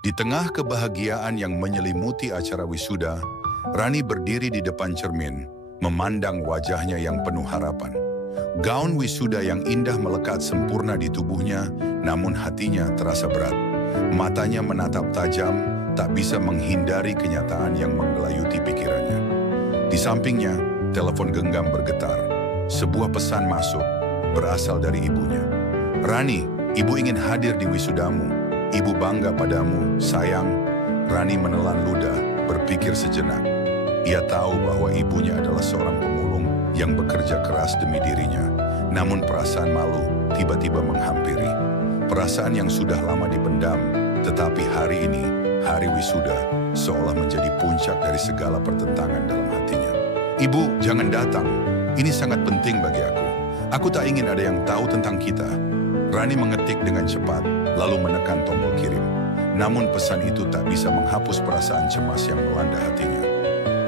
Di tengah kebahagiaan yang menyelimuti acara wisuda, Rani berdiri di depan cermin, memandang wajahnya yang penuh harapan. Gaun wisuda yang indah melekat sempurna di tubuhnya, namun hatinya terasa berat. Matanya menatap tajam, tak bisa menghindari kenyataan yang menggelayuti pikirannya. Di sampingnya, telepon genggam bergetar. Sebuah pesan masuk, berasal dari ibunya. "Rani, ibu ingin hadir di wisudamu. Ibu bangga padamu, sayang." Rani menelan ludah, berpikir sejenak. Ia tahu bahwa ibunya adalah seorang pemulung yang bekerja keras demi dirinya. Namun perasaan malu tiba-tiba menghampiri. Perasaan yang sudah lama dipendam, tetapi hari ini, hari wisuda, seolah menjadi puncak dari segala pertentangan dalam hatinya. "Ibu, jangan datang. Ini sangat penting bagi aku. Aku tak ingin ada yang tahu tentang kita." Rani mengetik dengan cepat, lalu menekan tombol kirim. Namun pesan itu tak bisa menghapus perasaan cemas yang melanda hatinya.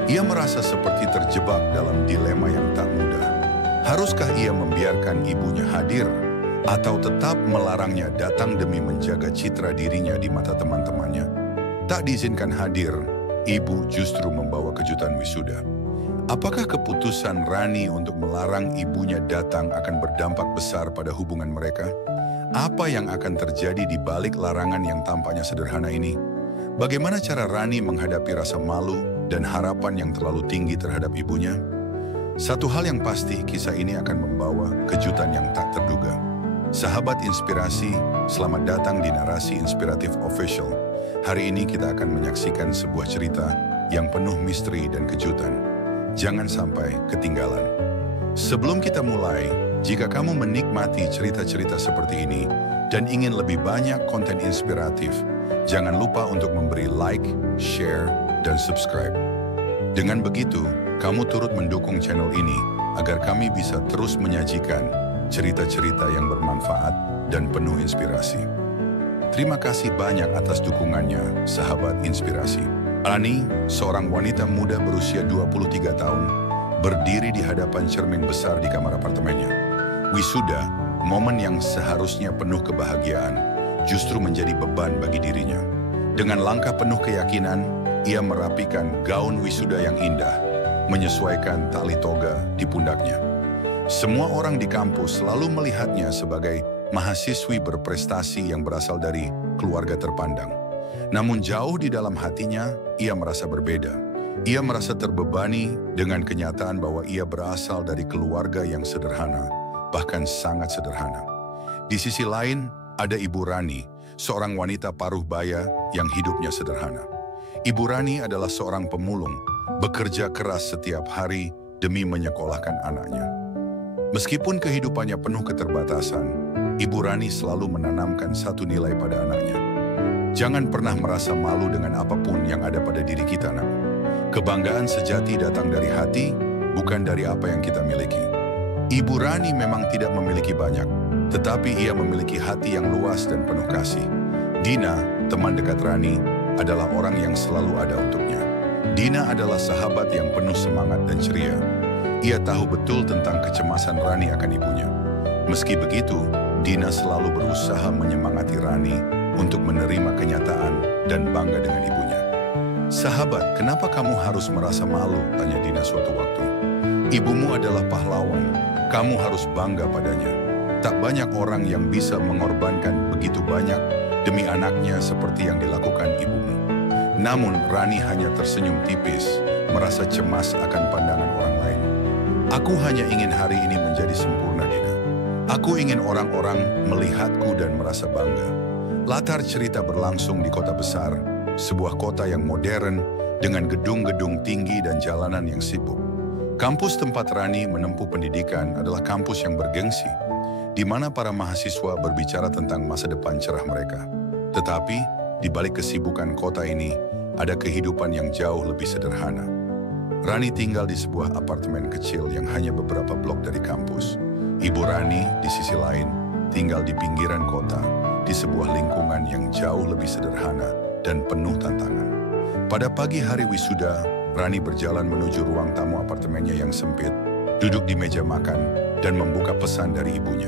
Ia merasa seperti terjebak dalam dilema yang tak mudah. Haruskah ia membiarkan ibunya hadir, atau tetap melarangnya datang demi menjaga citra dirinya di mata teman-temannya? Tak diizinkan hadir, ibu justru membawa kejutan wisuda. Apakah keputusan Rani untuk melarang ibunya datang akan berdampak besar pada hubungan mereka? Apa yang akan terjadi di balik larangan yang tampaknya sederhana ini? Bagaimana cara Rani menghadapi rasa malu dan harapan yang terlalu tinggi terhadap ibunya? Satu hal yang pasti, kisah ini akan membawa kejutan yang tak terduga. Sahabat inspirasi, selamat datang di Narasi Inspiratif Official. Hari ini kita akan menyaksikan sebuah cerita yang penuh misteri dan kejutan. Jangan sampai ketinggalan. Sebelum kita mulai, jika kamu menikmati cerita-cerita seperti ini dan ingin lebih banyak konten inspiratif, jangan lupa untuk memberi like, share, dan subscribe. Dengan begitu, kamu turut mendukung channel ini agar kami bisa terus menyajikan cerita-cerita yang bermanfaat dan penuh inspirasi. Terima kasih banyak atas dukungannya, sahabat inspirasi. Rani, seorang wanita muda berusia 23 tahun, berdiri di hadapan cermin besar di kamar apartemennya. Wisuda, momen yang seharusnya penuh kebahagiaan, justru menjadi beban bagi dirinya. Dengan langkah penuh keyakinan, ia merapikan gaun wisuda yang indah, menyesuaikan tali toga di pundaknya. Semua orang di kampus selalu melihatnya sebagai mahasiswi berprestasi yang berasal dari keluarga terpandang. Namun jauh di dalam hatinya, ia merasa berbeda. Ia merasa terbebani dengan kenyataan bahwa ia berasal dari keluarga yang sederhana, bahkan sangat sederhana. Di sisi lain, ada Ibu Rani, seorang wanita paruh baya yang hidupnya sederhana. Ibu Rani adalah seorang pemulung, bekerja keras setiap hari demi menyekolahkan anaknya. Meskipun kehidupannya penuh keterbatasan, Ibu Rani selalu menanamkan satu nilai pada anaknya. Jangan pernah merasa malu dengan apapun yang ada pada diri kita, nak. Kebanggaan sejati datang dari hati, bukan dari apa yang kita miliki. Ibu Rani memang tidak memiliki banyak, tetapi ia memiliki hati yang luas dan penuh kasih. Dina, teman dekat Rani, adalah orang yang selalu ada untuknya. Dina adalah sahabat yang penuh semangat dan ceria. Ia tahu betul tentang kecemasan Rani akan ibunya. Meski begitu, Dina selalu berusaha menyemangati Rani untuk menerima kenyataan dan bangga dengan ibunya. "Sahabat, kenapa kamu harus merasa malu?" tanya Dina suatu waktu. "Ibumu adalah pahlawan, kamu harus bangga padanya. Tak banyak orang yang bisa mengorbankan begitu banyak demi anaknya seperti yang dilakukan ibumu." Namun Rani hanya tersenyum tipis, merasa cemas akan pandangan orang lain. "Aku hanya ingin hari ini menjadi sempurna, Dina. Aku ingin orang-orang melihatku dan merasa bangga." Latar cerita berlangsung di kota besar, sebuah kota yang modern dengan gedung-gedung tinggi dan jalanan yang sibuk. Kampus tempat Rani menempuh pendidikan adalah kampus yang bergengsi, di mana para mahasiswa berbicara tentang masa depan cerah mereka. Tetapi, di balik kesibukan kota ini, ada kehidupan yang jauh lebih sederhana. Rani tinggal di sebuah apartemen kecil yang hanya beberapa blok dari kampus. Ibu Rani, di sisi lain, tinggal di pinggiran kota, di sebuah lingkungan yang jauh lebih sederhana dan penuh tantangan. Pada pagi hari wisuda, Rani berjalan menuju ruang tamu apartemennya yang sempit, duduk di meja makan, dan membuka pesan dari ibunya.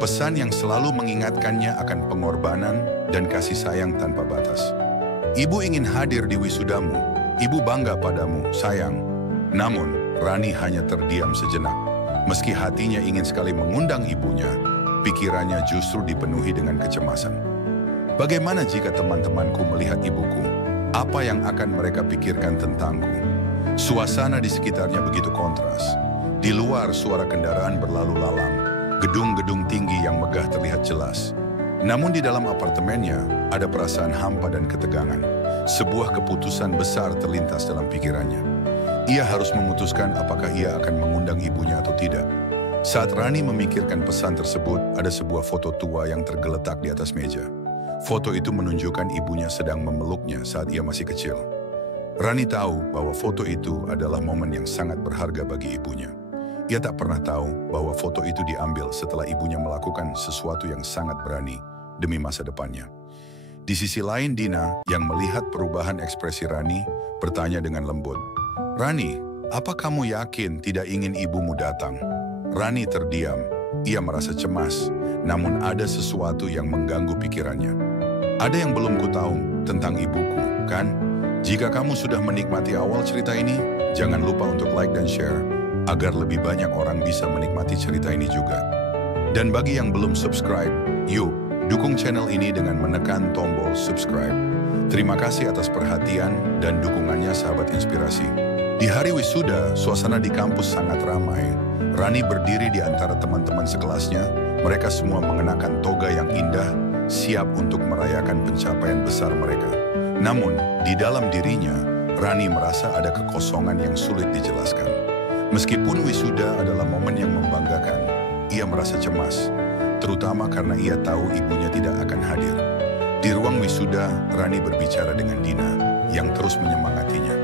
Pesan yang selalu mengingatkannya akan pengorbanan dan kasih sayang tanpa batas. Ibu ingin hadir di wisudamu. Ibu bangga padamu, sayang. Namun, Rani hanya terdiam sejenak. Meski hatinya ingin sekali mengundang ibunya, pikirannya justru dipenuhi dengan kecemasan. Bagaimana jika teman-temanku melihat ibuku? Apa yang akan mereka pikirkan tentangku? Suasana di sekitarnya begitu kontras. Di luar suara kendaraan berlalu lalang, gedung-gedung tinggi yang megah terlihat jelas. Namun di dalam apartemennya ada perasaan hampa dan ketegangan. Sebuah keputusan besar terlintas dalam pikirannya. Ia harus memutuskan apakah ia akan mengundang ibunya atau tidak. Saat Rani memikirkan pesan tersebut, ada sebuah foto tua yang tergeletak di atas meja. Foto itu menunjukkan ibunya sedang memeluknya saat ia masih kecil. Rani tahu bahwa foto itu adalah momen yang sangat berharga bagi ibunya. Ia tak pernah tahu bahwa foto itu diambil setelah ibunya melakukan sesuatu yang sangat berani demi masa depannya. Di sisi lain, Dina yang melihat perubahan ekspresi Rani bertanya dengan lembut, "Rani, apa kamu yakin tidak ingin ibumu datang?" Rani terdiam. Ia merasa cemas, namun ada sesuatu yang mengganggu pikirannya. Ada yang belum ku tahu tentang ibuku, kan? Jika kamu sudah menikmati awal cerita ini, jangan lupa untuk like dan share, agar lebih banyak orang bisa menikmati cerita ini juga. Dan bagi yang belum subscribe, yuk, dukung channel ini dengan menekan tombol subscribe. Terima kasih atas perhatian dan dukungannya sahabat inspirasi. Di hari wisuda, suasana di kampus sangat ramai. Rani berdiri di antara teman-teman sekelasnya. Mereka semua mengenakan toga yang indah, siap untuk merayakan pencapaian besar mereka. Namun, di dalam dirinya, Rani merasa ada kekosongan yang sulit dijelaskan. Meskipun wisuda adalah momen yang membanggakan, ia merasa cemas, terutama karena ia tahu ibunya tidak akan hadir. Di ruang wisuda, Rani berbicara dengan Dina, yang terus menyemangatinya.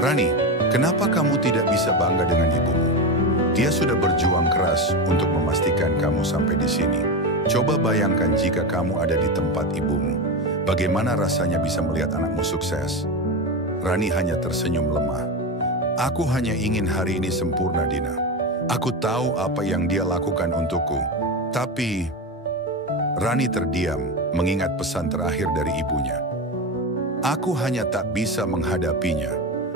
"Rani, kenapa kamu tidak bisa bangga dengan ibumu? Dia sudah berjuang keras untuk memastikan kamu sampai di sini. Coba bayangkan jika kamu ada di tempat ibumu. Bagaimana rasanya bisa melihat anakmu sukses?" Rani hanya tersenyum lemah. "Aku hanya ingin hari ini sempurna, Dina. Aku tahu apa yang dia lakukan untukku. Tapi..." Rani terdiam mengingat pesan terakhir dari ibunya. "Aku hanya tak bisa menghadapinya.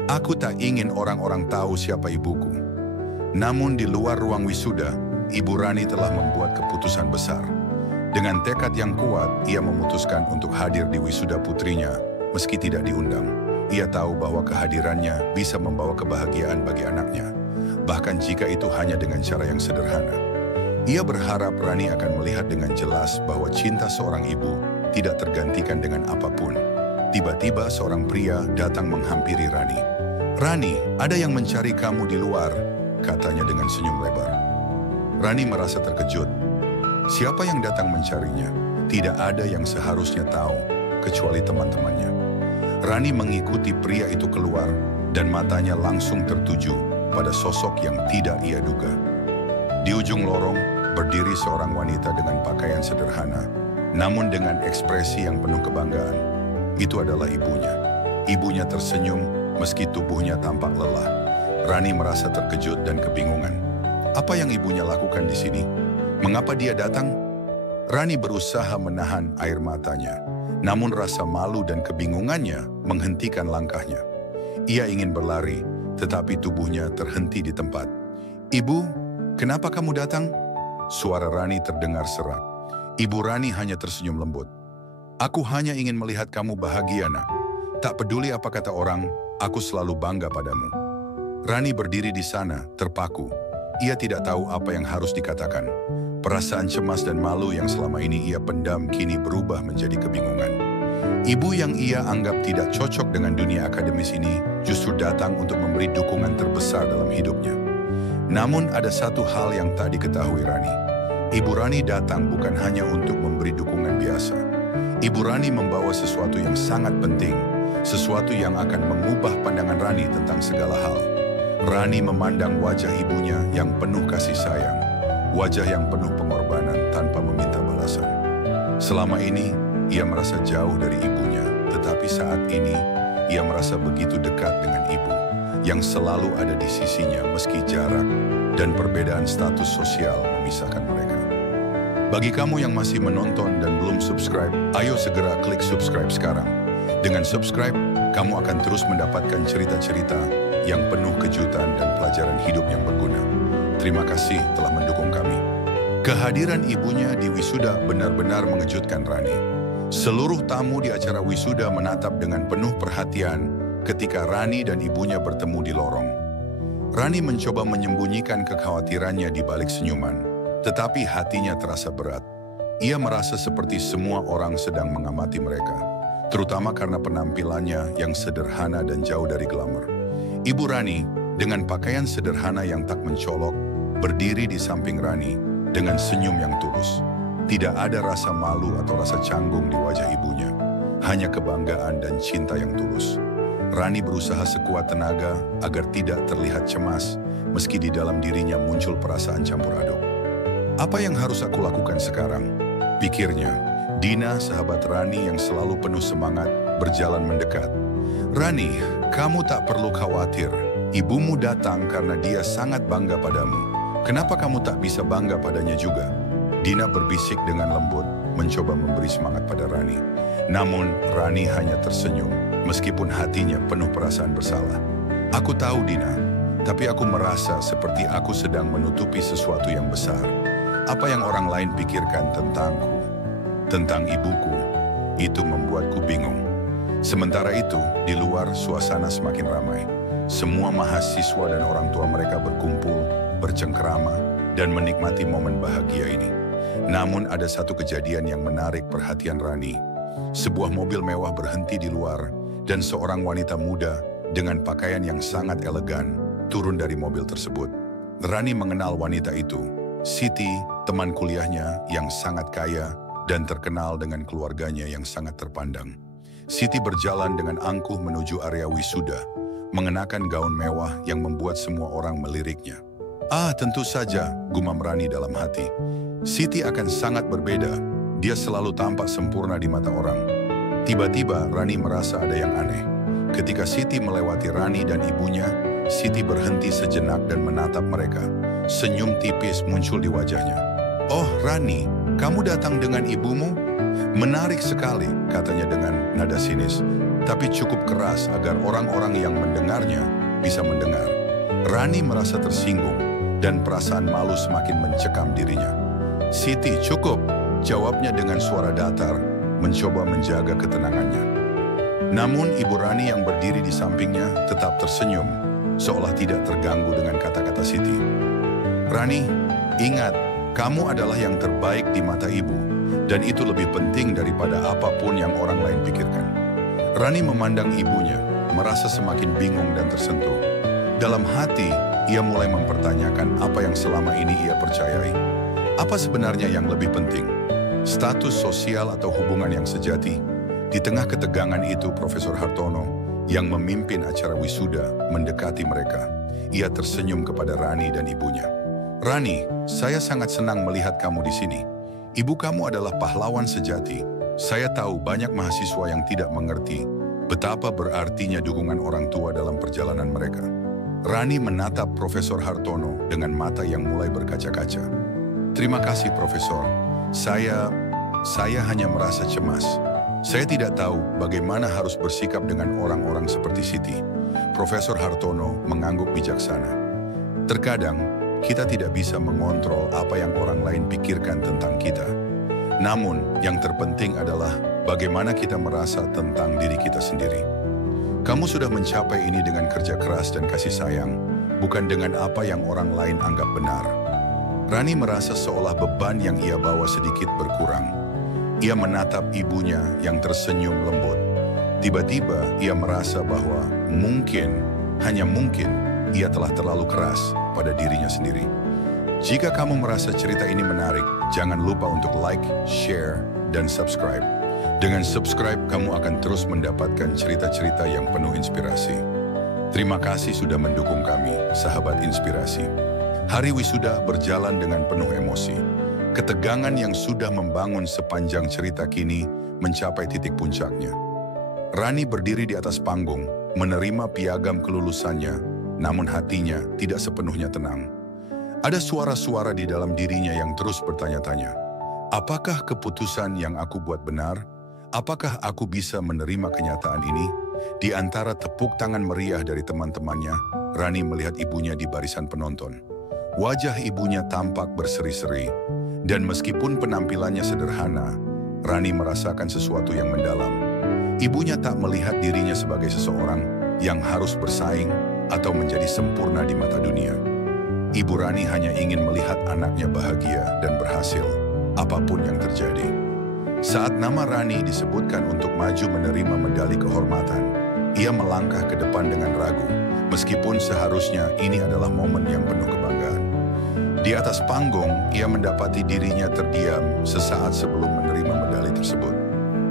Aku tak ingin orang-orang tahu siapa ibuku." Namun di luar ruang wisuda, Ibu Rani telah membuat keputusan besar. Dengan tekad yang kuat, ia memutuskan untuk hadir di wisuda putrinya meski tidak diundang. Ia tahu bahwa kehadirannya bisa membawa kebahagiaan bagi anaknya, bahkan jika itu hanya dengan cara yang sederhana. Ia berharap Rani akan melihat dengan jelas bahwa cinta seorang ibu tidak tergantikan dengan apapun. Tiba-tiba seorang pria datang menghampiri Rani. "Rani, ada yang mencari kamu di luar," katanya dengan senyum lebar. Rani merasa terkejut. Siapa yang datang mencarinya? Tidak ada yang seharusnya tahu, kecuali teman-temannya. Rani mengikuti pria itu keluar, dan matanya langsung tertuju pada sosok yang tidak ia duga. Di ujung lorong, berdiri seorang wanita dengan pakaian sederhana, namun dengan ekspresi yang penuh kebanggaan. Itu adalah ibunya. Ibunya tersenyum, meski tubuhnya tampak lelah. Rani merasa terkejut dan kebingungan. Apa yang ibunya lakukan di sini? Mengapa dia datang? Rani berusaha menahan air matanya, namun rasa malu dan kebingungannya menghentikan langkahnya. Ia ingin berlari, tetapi tubuhnya terhenti di tempat. "Ibu, kenapa kamu datang?" Suara Rani terdengar serak. Ibu Rani hanya tersenyum lembut. "Aku hanya ingin melihat kamu bahagia, Nak. Tak peduli apa kata orang, aku selalu bangga padamu." Rani berdiri di sana, terpaku. Ia tidak tahu apa yang harus dikatakan. Perasaan cemas dan malu yang selama ini ia pendam kini berubah menjadi kebingungan. Ibu yang ia anggap tidak cocok dengan dunia akademis ini justru datang untuk memberi dukungan terbesar dalam hidupnya. Namun ada satu hal yang tak diketahui Rani. Ibu Rani datang bukan hanya untuk memberi dukungan biasa. Ibu Rani membawa sesuatu yang sangat penting, sesuatu yang akan mengubah pandangan Rani tentang segala hal. Rani memandang wajah ibunya yang penuh kasih sayang, wajah yang penuh pengorbanan tanpa meminta balasan. Selama ini, ia merasa jauh dari ibunya, tetapi saat ini, ia merasa begitu dekat dengan ibu, yang selalu ada di sisinya meski jarak dan perbedaan status sosial memisahkan mereka. Bagi kamu yang masih menonton dan belum subscribe, ayo segera klik subscribe sekarang. Dengan subscribe, kamu akan terus mendapatkan cerita-cerita yang penuh kejutan dan pelajaran hidup yang berguna. Terima kasih telah mendukung kami. Kehadiran ibunya di wisuda benar-benar mengejutkan Rani. Seluruh tamu di acara wisuda menatap dengan penuh perhatian ketika Rani dan ibunya bertemu di lorong. Rani mencoba menyembunyikan kekhawatirannya di balik senyuman, tetapi hatinya terasa berat. Ia merasa seperti semua orang sedang mengamati mereka, terutama karena penampilannya yang sederhana dan jauh dari glamor. Ibu Rani, dengan pakaian sederhana yang tak mencolok, berdiri di samping Rani dengan senyum yang tulus. Tidak ada rasa malu atau rasa canggung di wajah ibunya, hanya kebanggaan dan cinta yang tulus. Rani berusaha sekuat tenaga agar tidak terlihat cemas, meski di dalam dirinya muncul perasaan campur aduk. Apa yang harus aku lakukan sekarang? Pikirnya. Dina, sahabat Rani yang selalu penuh semangat, berjalan mendekat. Rani, kamu tak perlu khawatir. Ibumu datang karena dia sangat bangga padamu. Kenapa kamu tak bisa bangga padanya juga? Dina berbisik dengan lembut, mencoba memberi semangat pada Rani. Namun, Rani hanya tersenyum, meskipun hatinya penuh perasaan bersalah. Aku tahu, Dina, tapi aku merasa seperti aku sedang menutupi sesuatu yang besar. Apa yang orang lain pikirkan tentangku, tentang ibuku, itu membuatku bingung. Sementara itu, di luar suasana semakin ramai. Semua mahasiswa dan orang tua mereka berkumpul, bercengkerama, dan menikmati momen bahagia ini. Namun ada satu kejadian yang menarik perhatian Rani. Sebuah mobil mewah berhenti di luar, dan seorang wanita muda dengan pakaian yang sangat elegan turun dari mobil tersebut. Rani mengenal wanita itu, Siti, teman kuliahnya yang sangat kaya dan terkenal dengan keluarganya yang sangat terpandang. Siti berjalan dengan angkuh menuju area wisuda, mengenakan gaun mewah yang membuat semua orang meliriknya. Ah, tentu saja, gumam Rani dalam hati. Siti akan sangat berbeda, dia selalu tampak sempurna di mata orang. Tiba-tiba Rani merasa ada yang aneh. Ketika Siti melewati Rani dan ibunya, Siti berhenti sejenak dan menatap mereka. Senyum tipis muncul di wajahnya. Oh, Rani, kamu datang dengan ibumu? Menarik sekali, katanya dengan nada sinis, tapi cukup keras agar orang-orang yang mendengarnya bisa mendengar. Rani merasa tersinggung dan perasaan malu semakin mencekam dirinya. Siti, cukup, jawabnya dengan suara datar, mencoba menjaga ketenangannya. Namun ibu Rani yang berdiri di sampingnya tetap tersenyum, seolah tidak terganggu dengan kata-kata Siti. Rani, ingat, kamu adalah yang terbaik di mata ibu, dan itu lebih penting daripada apapun yang orang lain pikirkan. Rani memandang ibunya, merasa semakin bingung dan tersentuh. Dalam hati, ia mulai mempertanyakan apa yang selama ini ia percayai. Apa sebenarnya yang lebih penting? Status sosial atau hubungan yang sejati? Di tengah ketegangan itu, Profesor Hartono, yang memimpin acara wisuda, mendekati mereka. Ia tersenyum kepada Rani dan ibunya. Rani, saya sangat senang melihat kamu di sini. Ibu kamu adalah pahlawan sejati. Saya tahu banyak mahasiswa yang tidak mengerti betapa berartinya dukungan orang tua dalam perjalanan mereka. Rani menatap Profesor Hartono dengan mata yang mulai berkaca-kaca. Terima kasih, Profesor. Saya hanya merasa cemas. Saya tidak tahu bagaimana harus bersikap dengan orang-orang seperti Siti. Profesor Hartono mengangguk bijaksana. Terkadang, kita tidak bisa mengontrol apa yang orang lain pikirkan tentang kita. Namun, yang terpenting adalah bagaimana kita merasa tentang diri kita sendiri. Kamu sudah mencapai ini dengan kerja keras dan kasih sayang, bukan dengan apa yang orang lain anggap benar. Rani merasa seolah beban yang ia bawa sedikit berkurang. Ia menatap ibunya yang tersenyum lembut. Tiba-tiba ia merasa bahwa mungkin, hanya mungkin, ia telah terlalu keras pada dirinya sendiri. Jika kamu merasa cerita ini menarik, jangan lupa untuk like, share, dan subscribe. Dengan subscribe, kamu akan terus mendapatkan cerita-cerita yang penuh inspirasi. Terima kasih sudah mendukung kami, sahabat inspirasi. Hari wisuda berjalan dengan penuh emosi. Ketegangan yang sudah membangun sepanjang cerita kini mencapai titik puncaknya. Rani berdiri di atas panggung, menerima piagam kelulusannya, namun hatinya tidak sepenuhnya tenang. Ada suara-suara di dalam dirinya yang terus bertanya-tanya, apakah keputusan yang aku buat benar? Apakah aku bisa menerima kenyataan ini? Di antara tepuk tangan meriah dari teman-temannya, Rani melihat ibunya di barisan penonton. Wajah ibunya tampak berseri-seri, dan meskipun penampilannya sederhana, Rani merasakan sesuatu yang mendalam. Ibunya tak melihat dirinya sebagai seseorang yang harus bersaing atau menjadi sempurna di mata dunia. Ibu Rani hanya ingin melihat anaknya bahagia dan berhasil, apapun yang terjadi. Saat nama Rani disebutkan untuk maju menerima medali kehormatan, ia melangkah ke depan dengan ragu, meskipun seharusnya ini adalah momen yang penuh kebanggaan. Di atas panggung, ia mendapati dirinya terdiam sesaat sebelum menerima medali tersebut.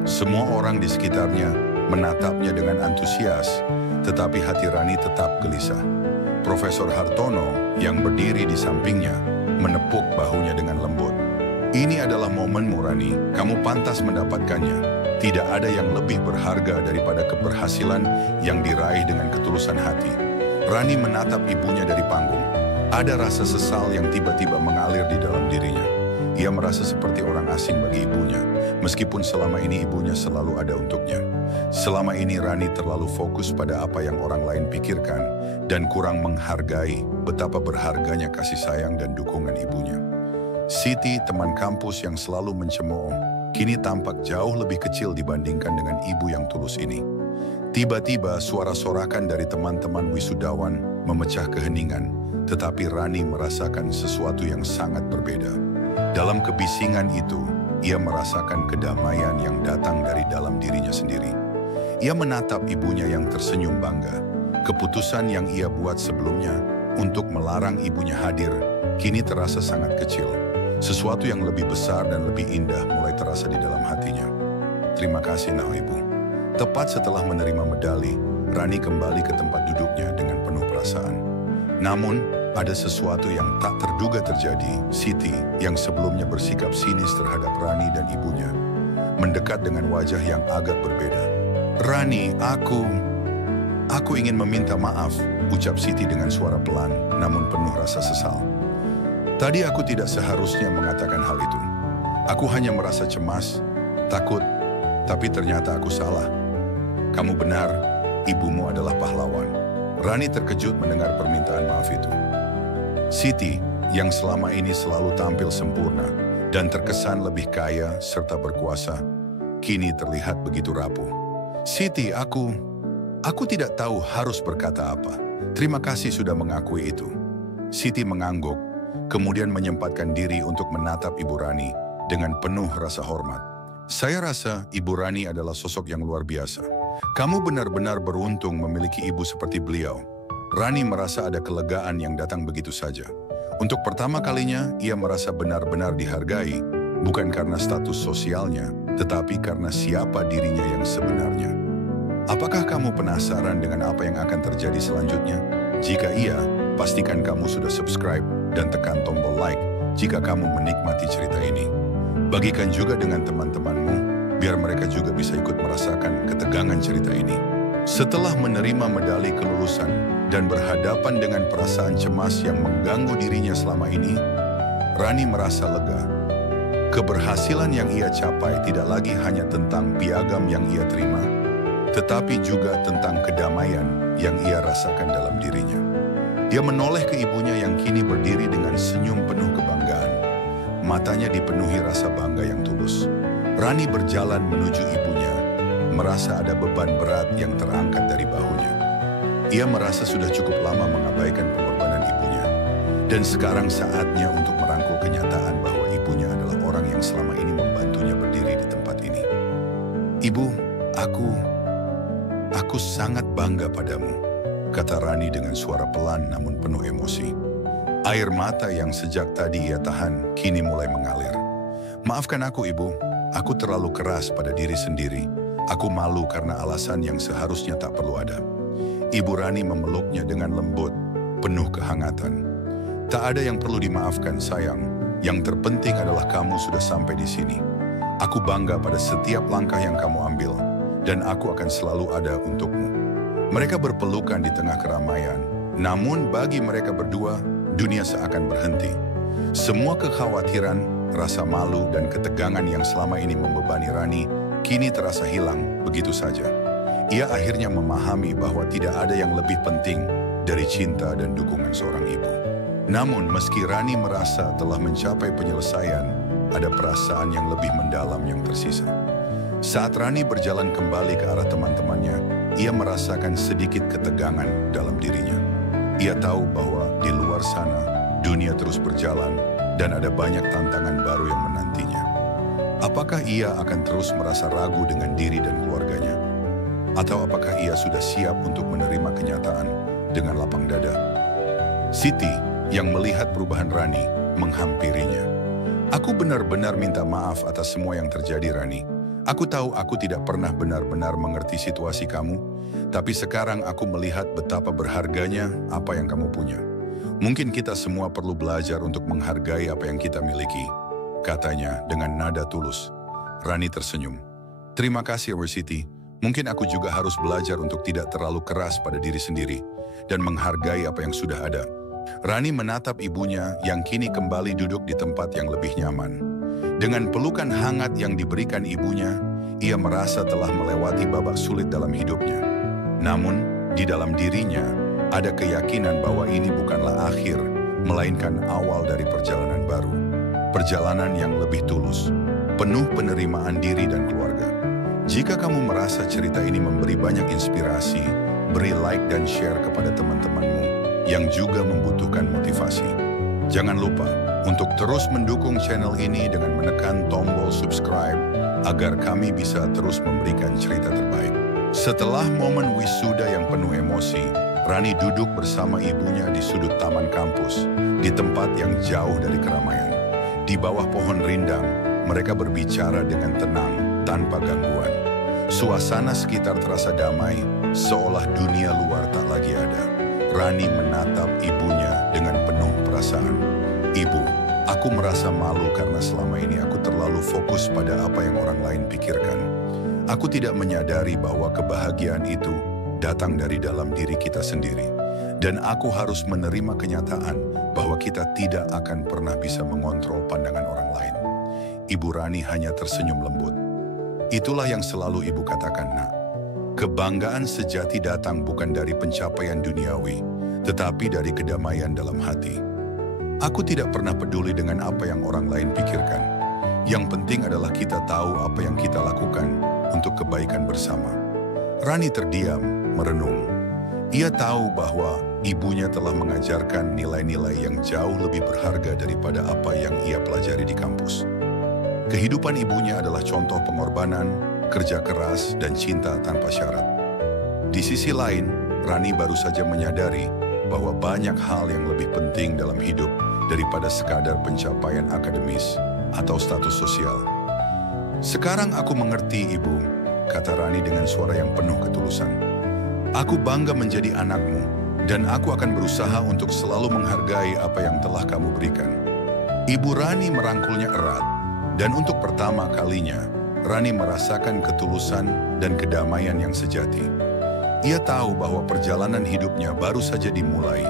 Semua orang di sekitarnya menatapnya dengan antusias, tetapi hati Rani tetap gelisah. Profesor Hartono yang berdiri di sampingnya menepuk bahunya dengan lembut. Ini adalah momenmu, Rani. Kamu pantas mendapatkannya. Tidak ada yang lebih berharga daripada keberhasilan yang diraih dengan ketulusan hati. Rani menatap ibunya dari panggung. Ada rasa sesal yang tiba-tiba mengalir di dalam dirinya. Ia merasa seperti orang asing bagi ibunya, meskipun selama ini ibunya selalu ada untuknya. Selama ini Rani terlalu fokus pada apa yang orang lain pikirkan dan kurang menghargai betapa berharganya kasih sayang dan dukungan ibunya. Siti, teman kampus yang selalu mencemooh, kini tampak jauh lebih kecil dibandingkan dengan ibu yang tulus ini. Tiba-tiba suara sorakan dari teman-teman wisudawan memecah keheningan, tetapi Rani merasakan sesuatu yang sangat berbeda. Dalam kebisingan itu, ia merasakan kedamaian yang datang dari dalam dirinya sendiri. Ia menatap ibunya yang tersenyum bangga. Keputusan yang ia buat sebelumnya untuk melarang ibunya hadir, kini terasa sangat kecil. Sesuatu yang lebih besar dan lebih indah mulai terasa di dalam hatinya. Terima kasih, Nak Ibu. Tepat setelah menerima medali, Rani kembali ke tempat duduknya dengan penuh perasaan. Namun, ada sesuatu yang tak terduga terjadi. Siti, yang sebelumnya bersikap sinis terhadap Rani dan ibunya, mendekat dengan wajah yang agak berbeda. Rani, aku ingin meminta maaf, ucap Siti dengan suara pelan, namun penuh rasa sesal. Tadi aku tidak seharusnya mengatakan hal itu. Aku hanya merasa cemas, takut, tapi ternyata aku salah. Kamu benar, ibumu adalah pahlawan. Rani terkejut mendengar permintaan maaf itu. Siti, yang selama ini selalu tampil sempurna dan terkesan lebih kaya serta berkuasa, kini terlihat begitu rapuh. Siti, aku tidak tahu harus berkata apa. Terima kasih sudah mengakui itu. Siti mengangguk, kemudian menyempatkan diri untuk menatap Ibu Rani dengan penuh rasa hormat. Saya rasa Ibu Rani adalah sosok yang luar biasa. Kamu benar-benar beruntung memiliki ibu seperti beliau. Rani merasa ada kelegaan yang datang begitu saja. Untuk pertama kalinya, ia merasa benar-benar dihargai, bukan karena status sosialnya, tetapi karena siapa dirinya yang sebenarnya. Apakah kamu penasaran dengan apa yang akan terjadi selanjutnya? Jika iya, pastikan kamu sudah subscribe dan tekan tombol like jika kamu menikmati cerita ini. Bagikan juga dengan teman-temanmu, biar mereka juga bisa ikut merasakan ketegangan cerita ini. Setelah menerima medali kelulusan dan berhadapan dengan perasaan cemas yang mengganggu dirinya selama ini, Rani merasa lega. Keberhasilan yang ia capai tidak lagi hanya tentang piagam yang ia terima, tetapi juga tentang kedamaian yang ia rasakan dalam dirinya. Dia menoleh ke ibunya yang kini berdiri dengan senyum penuh kebanggaan. Matanya dipenuhi rasa bangga yang tulus. Rani berjalan menuju ibunya, merasa ada beban berat yang terangkat dari bahunya. Ia merasa sudah cukup lama mengabaikan pengorbanan ibunya, dan sekarang saatnya untuk merangkul kenyataan bahwa ibunya adalah orang yang selama ini membantunya berdiri di tempat ini. Ibu, aku sangat bangga padamu, kata Rani dengan suara pelan namun penuh emosi. Air mata yang sejak tadi ia tahan kini mulai mengalir. Maafkan aku, Ibu. Aku terlalu keras pada diri sendiri. Aku malu karena alasan yang seharusnya tak perlu ada. Ibu Rani memeluknya dengan lembut, penuh kehangatan. Tak ada yang perlu dimaafkan, sayang. Yang terpenting adalah kamu sudah sampai di sini. Aku bangga pada setiap langkah yang kamu ambil, dan aku akan selalu ada untukmu. Mereka berpelukan di tengah keramaian, namun bagi mereka berdua, dunia seakan berhenti. Semua kekhawatiran, rasa malu dan ketegangan yang selama ini membebani Rani kini terasa hilang begitu saja. Ia akhirnya memahami bahwa tidak ada yang lebih penting dari cinta dan dukungan seorang ibu. Namun, meski Rani merasa telah mencapai penyelesaian, ada perasaan yang lebih mendalam yang tersisa. Saat Rani berjalan kembali ke arah teman-temannya, ia merasakan sedikit ketegangan dalam dirinya. Ia tahu bahwa di luar sana, dunia terus berjalan dan ada banyak tantangan baru yang menantinya. Apakah ia akan terus merasa ragu dengan diri dan keluarganya? Atau apakah ia sudah siap untuk menerima kenyataan dengan lapang dada? Siti, yang melihat perubahan Rani, menghampirinya. Aku benar-benar minta maaf atas semua yang terjadi, Rani. Aku tahu aku tidak pernah benar-benar mengerti situasi kamu, tapi sekarang aku melihat betapa berharganya apa yang kamu punya. Mungkin kita semua perlu belajar untuk menghargai apa yang kita miliki, katanya dengan nada tulus. Rani tersenyum. Terima kasih, Siti. Mungkin aku juga harus belajar untuk tidak terlalu keras pada diri sendiri dan menghargai apa yang sudah ada. Rani menatap ibunya yang kini kembali duduk di tempat yang lebih nyaman. Dengan pelukan hangat yang diberikan ibunya, ia merasa telah melewati babak sulit dalam hidupnya. Namun, di dalam dirinya ada keyakinan bahwa ini bukanlah akhir, melainkan awal dari perjalanan baru. Perjalanan yang lebih tulus, penuh penerimaan diri dan keluarga. Jika kamu merasa cerita ini memberi banyak inspirasi, beri like dan share kepada teman-temanmu yang juga membutuhkan motivasi. Jangan lupa untuk terus mendukung channel ini dengan menekan tombol subscribe agar kami bisa terus memberikan cerita terbaik. Setelah momen wisuda yang penuh emosi, Rani duduk bersama ibunya di sudut taman kampus, di tempat yang jauh dari keramaian. Di bawah pohon rindang, mereka berbicara dengan tenang, tanpa gangguan. Suasana sekitar terasa damai, seolah dunia luar tak lagi ada. Rani menatap ibunya dengan penuh perasaan. Ibu, aku merasa malu karena selama ini aku terlalu fokus pada apa yang orang lain pikirkan. Aku tidak menyadari bahwa kebahagiaan itu datang dari dalam diri kita sendiri. Dan aku harus menerima kenyataan bahwa kita tidak akan pernah bisa mengontrol pandangan orang lain. Ibu Rani hanya tersenyum lembut. Itulah yang selalu ibu katakan, Nak. Kebanggaan sejati datang bukan dari pencapaian duniawi, tetapi dari kedamaian dalam hati. Aku tidak pernah peduli dengan apa yang orang lain pikirkan. Yang penting adalah kita tahu apa yang kita lakukan untuk kebaikan bersama. Rani terdiam, merenung. Ia tahu bahwa ibunya telah mengajarkan nilai-nilai yang jauh lebih berharga daripada apa yang ia pelajari di kampus. Kehidupan ibunya adalah contoh pengorbanan, kerja keras, dan cinta tanpa syarat. Di sisi lain, Rani baru saja menyadari bahwa banyak hal yang lebih penting dalam hidup daripada sekadar pencapaian akademis atau status sosial. Sekarang aku mengerti, Ibu, kata Rani dengan suara yang penuh ketulusan. Aku bangga menjadi anakmu, dan aku akan berusaha untuk selalu menghargai apa yang telah kamu berikan. Ibu Rani merangkulnya erat, dan untuk pertama kalinya, Rani merasakan ketulusan dan kedamaian yang sejati. Ia tahu bahwa perjalanan hidupnya baru saja dimulai,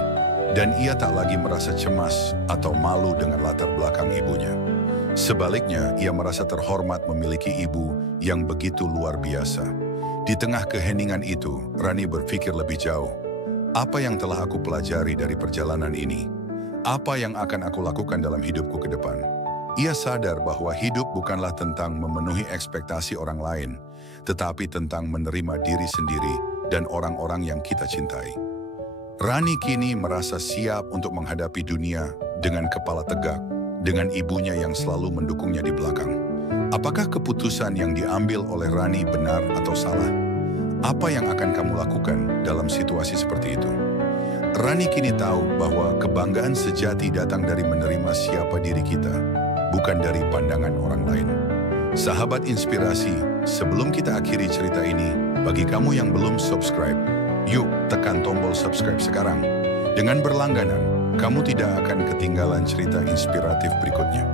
dan ia tak lagi merasa cemas atau malu dengan latar belakang ibunya. Sebaliknya, ia merasa terhormat memiliki ibu yang begitu luar biasa. Di tengah keheningan itu, Rani berpikir lebih jauh. Apa yang telah aku pelajari dari perjalanan ini? Apa yang akan aku lakukan dalam hidupku ke depan? Ia sadar bahwa hidup bukanlah tentang memenuhi ekspektasi orang lain, tetapi tentang menerima diri sendiri dan orang-orang yang kita cintai. Rani kini merasa siap untuk menghadapi dunia dengan kepala tegak, dengan ibunya yang selalu mendukungnya di belakang. Apakah keputusan yang diambil oleh Rani benar atau salah? Apa yang akan kamu lakukan dalam situasi seperti itu? Rani kini tahu bahwa kebanggaan sejati datang dari menerima siapa diri kita, bukan dari pandangan orang lain. Sahabat inspirasi, sebelum kita akhiri cerita ini, bagi kamu yang belum subscribe, yuk tekan tombol subscribe sekarang. Dengan berlangganan, kamu tidak akan ketinggalan cerita inspiratif berikutnya.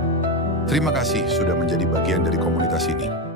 Terima kasih sudah menjadi bagian dari komunitas ini.